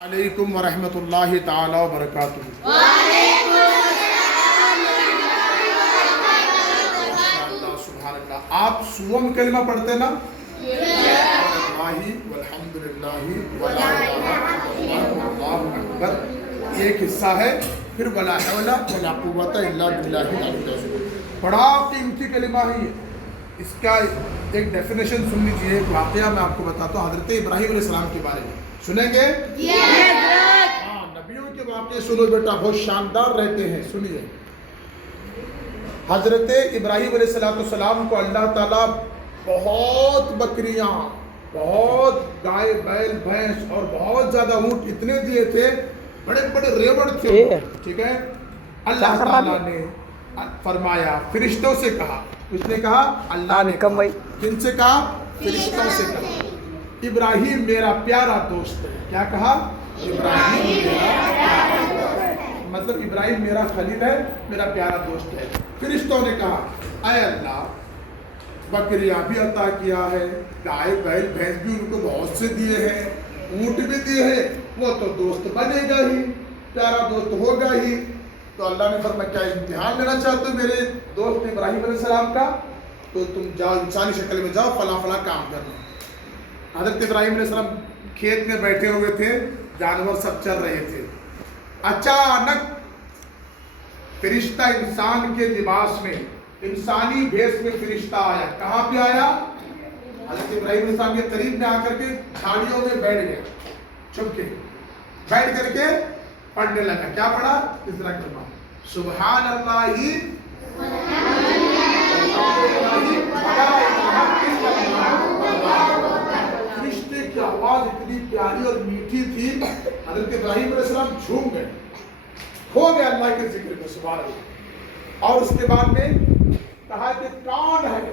علیکم ورحمۃ اللہ تعالی وبرکاتہ۔ سبحان اللہ۔ آپ سوم کلمہ پڑھتے نا؟ والحمد للہ ولا الہ الا اللہ واللہ اکبر، ایک حصہ ہے، پھر ولا حول ولا قوت الا باللہ العلی العظیم۔ بڑا قیمتی کلمہ ہے یہ۔ اس کا ایک ڈیفینیشن سن لیجیے، ایک واقعہ میں آپ کو بتاتا ہوں حضرت ابراہیم علیہ السلام کے بارے میں، سنیں گے؟ ہاں، نبیوں کے واقعے سنو بیٹا، بہت شاندار رہتے ہیں، سنیے۔ حضرت ابراہیم علیہ السلام کو اللہ تعالیٰ بہت بکریاں، بہت گائے بیل بھینس اور بہت زیادہ اونٹ اتنے دیے تھے، بڑے بڑے ریوڑ تھے، ٹھیک ہے۔ اللہ تعالیٰ نے فرمایا، فرشتوں سے کہا، اس نے کہا، اللہ نے کہا، جن سے کہا؟ فرشتوں سے کہا، ابراہیم میرا پیارا دوست ہے۔ کیا کہا؟ ابراہیم میرا پیارا دوست ہے، مطلب ابراہیم میرا خلیل ہے، میرا پیارا دوست ہے۔ فرشتوں نے کہا، اے اللہ، بکریاں بھی عطا کیا ہے، گائے بیل بھینس بھی ان کو بہت سے دیے ہیں، اونٹ بھی دیے ہیں، وہ تو دوست بنے گا ہی، پیارا دوست ہوگا ہی۔ تو اللہ نے فرمایا، کیا امتحان لینا چاہتے ہو میرے دوست ابراہیم علیہ السلام کا؟ تو تم جاؤ، انسانی شکل میں جاؤ، فلاں فلاں کام کرنا۔ حضرت ابراہیم علیہ السلام کھیت میں بیٹھے ہوئے تھے، جانور سب چل رہے تھے، اچانک فرشتہ انسان کے لباس میں، انسانی بھیس میں فرشتہ آیا۔ کہاں پہ آیا؟ حضرت ابراہیم علیہ السلام کے قریب میں آ کر کے جھاڑیوں میں بیٹھ گیا، چھپ کے بیٹھ کر کے پڑھنے لگا۔ کیا پڑھا؟ تیسرا کلمہ، سبحان اللہ فرشتے کی آواز اتنی پیاری اور میٹھی تھی، حضرت ابراہیم علیہ السلام جھوم گئے، ہو گئے اللہ کے ذکر میں، سبحان اللہ۔ اور اس کے بعد میں کہا کہ کون ہے،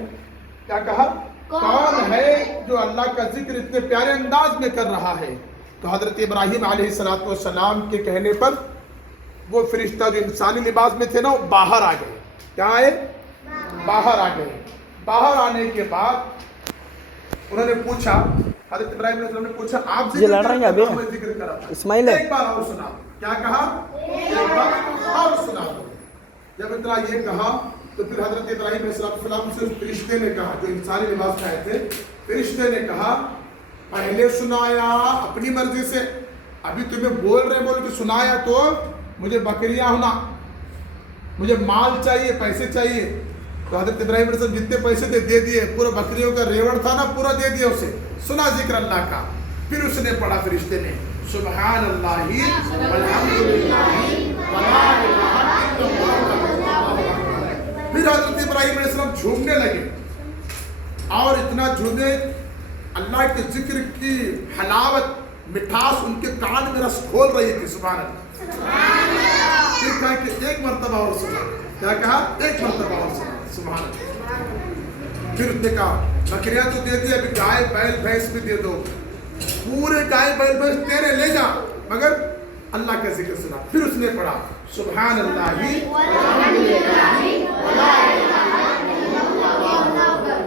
کیا کہا؟ کون ہے جو اللہ کا ذکر اتنے پیارے انداز میں کر رہا ہے؟ تو حضرت ابراہیم علیہ السلام کے کہنے پر وہ فرشتہ جو انسانی لباس میں تھے نا، وہ باہر آ گئے۔ کیا آئے؟ باہر آ گئے۔ باہر آنے کے بعد انہوں نے پوچھا، حضرت ابراہیم علیہ السلام نے پوچھا، آپ ذکر کرا تھا، ایک بار اور سنا۔ کیا کہا؟ ایک بار اور سنا۔ جب اتنا یہ کہا تو پھر حضرت ابراہیم علیہ السلام سے فرشتے نے کہا، جو انسانی لباس میں آئے تھے، فرشتے نے کہا، پہلے سنایا اپنی مرضی سے، ابھی تمہیں بول کہ سنایا تو مجھے بکریاں ہونا، مجھے مال چاہیے، پیسے چاہیے۔ تو حضرت ابراہیم علیہ السلام جتنے پیسے تھے دے دیے، پورا بکریوں کا ریوڑ تھا نا، پورا دے دیا اسے، سنا ذکر اللہ کا۔ پھر اس نے پڑھا، فرشتے نے، سبحان اللہ والحمد للہ ولا الہ الا اللہ۔ پھر حضرت ابراہیم علیہ السلام جھومنے لگے، اور اتنا جھومے، اللہ کے ذکر کی حلاوت، مٹھاس ان کے کان میں رس کھول رہی تھی، سبحان اللہ۔ پھر کہا کہ ایک مرتبہ اور سنا۔ کیا کہا؟ ایک مرتبہ اور سنا، سبحان اللہ۔ پھر اس نے کہا، بکریاں تو دے دی، ابھی گائے بیل بھینس بھی دے دو، پورے گائے بیل بھینس تیرے لے جا، مگر اللہ کا ذکر سنا۔ پھر اس نے پڑھا، سبحان اللہ والحمد للہ ولا الہ الا اللہ۔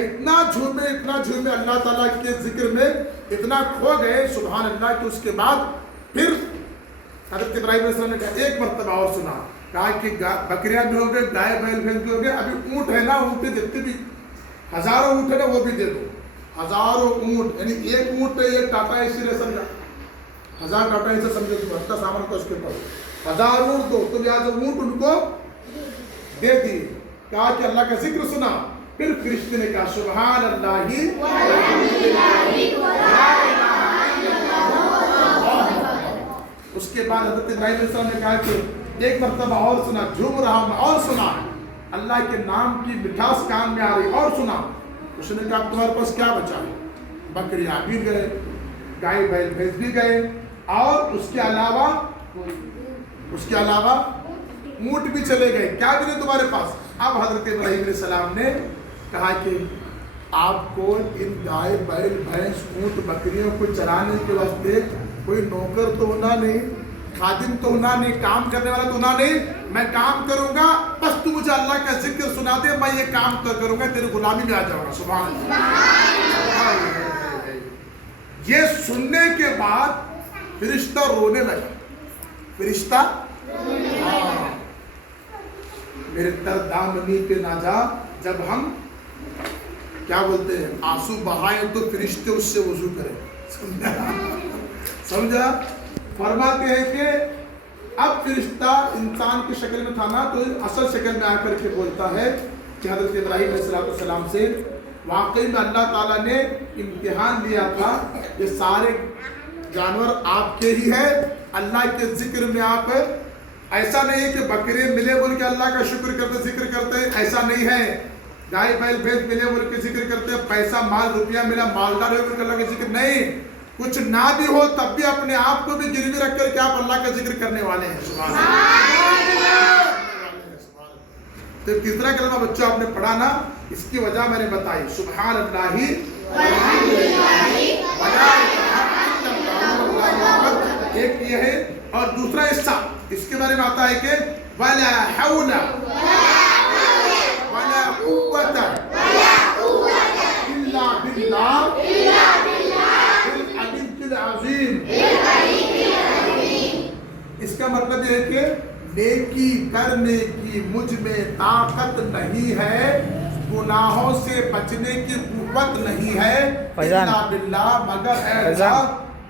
اتنا جھومے اللہ تعالیٰ کے ذکر میں اتنا کھو گئے، سبحان اللہ، کہ اس کے بعد پھر حضرت ابراہیم علیہ السلام نے کہا، ایک مرتبہ اور سنا۔ کہا کہ بکریاں بھی ہو گئے، گائے بیل بھینس بھی ہو گئے، ابھی اونٹ ہے نا، اونٹ جتنے بھی ہزاروں اونٹ ہے نا، وہ بھی دے دو، ہزاروں اونٹ، یعنی ایک اونٹ پہ ایک ٹاٹا ایسی نے سمجھا، 1000 ٹاٹا ایسے سمجھو، تم اچھا سامان کو اس کے پاس 1000 اونٹ دو، تو لہٰذا اونٹ ان کو دے دیے۔ کہا کہ اللہ کا ذکر سنا۔ پھر فرشتے نے کہا، سبحان اللہ والحمد للہ ولا الہ الا اللہ۔ اس کے بعد حضرت ابراہیم علیہ السلام نے کہا کہ ایک مرتبہ اور سنا، جھوم رہا ہوں اور سنا، اللہ کے نام کی مٹھاس کان میں آ رہی، اور سنا۔ اس نے کہا، تمہارے پاس کیا بچا ہے؟ بکریاں بھی گئے، گائے بیل بھینس بھی گئے، اور اس کے علاوہ اونٹ بھی چلے گئے، کیا بھی نہیں تمہارے پاس؟ اب حضرت ابراہیم علیہ السلام نے کہا کہ آپ کو ان گائے بیل بھینس اونٹ بکریوں کو چلانے کے واسطے کوئی نوکر تو ہونا نہیں، خادم تو ہونا نہیں، کام کرنے والا تو ہونا نہیں، میں کام کروں گا، بس تو مجھے اللہ کا ذکر سنا دے، میں یہ کام کروں گا، تیری غلامی میں آ جاؤں گا، سبحان اللہ۔ یہ سننے کے بعد فرشتہ رونے لگا. فرشتہ میرے در دامنی پہ نہ جا. جب ہم کیا بولتے ہیں آنسو بہائیں تو فرشتے اس سے وضو کریں. سمجھا؟ فرماتے ہیں کہ اب فرشتہ انسان کی شکل میں تھا نا، تو اصل شکل میں آ کر کے بولتا ہے کہ حضرت ابراہیم علیہ السلام سے واقعی میں اللہ تعالیٰ نے امتحان لیا تھا، یہ سارے جانور آپ کے ہی ہیں، اللہ کے ذکر میں آپ ایسا نہیں ہے کہ بکرے ملے بول کے اللہ کا شکر کرتے ذکر کرتے، ایسا نہیں ہے. گائے بیل بھینس ملے بول کے ذکر کرتے، پیسہ مال روپیہ ملا مالدار ہو بول کے اللہ کا ذکر نہیں. کچھ نہ بھی ہو تب بھی اپنے آپ کو بھی گروی رکھ کر کے آپ اللہ کا ذکر کرنے والے ہیں. سبحان اللہ. تو کتنا کلمہ بچوں آپ نے پڑھا نا، اس کی وجہ میں نے بتائی. سبحان اللہ ایک یہ ہے، اور دوسرا حصہ اس کے بارے میں آتا ہے کہ وَلَا حَوْلَ وَلَا قُوَّةَ إِلَّا بِاللَّهِ الْعَلِيِّ الْعَظِيمِ. اس کا مطلب یہ ہے کہ نیکی کرنے کی مجھ میں طاقت نہیں ہے، گناہوں سے بچنے کی قوت نہیں ہے، الا باللہ، مگر اے اللہ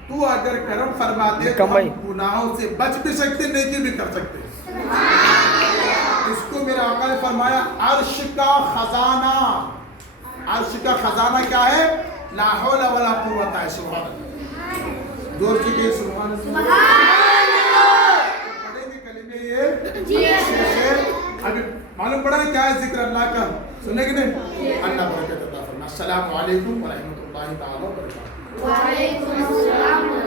تو اگر کرم فرما دے تو ہم گناہوں سے بچ بھی سکتے، نیکی بھی کر سکتے. اس کو میرے آقا نے فرمایا عرش کا خزانہ. عرش کا خزانہ کیا ہے؟ لا حول ولا قوت ہے. سبحان اللہ. زور سے کہیے سبحان اللہ. پڑھیں گے کلمے یہ ابھی معلوم پڑا کیا ہے ذکر اللہ کا، سنیں گے نہیں؟ اللہ برکت عطا فرمائے. السلام علیکم ورحمۃ اللہ تعالی وبرکاتہ. وعلیکم السلام.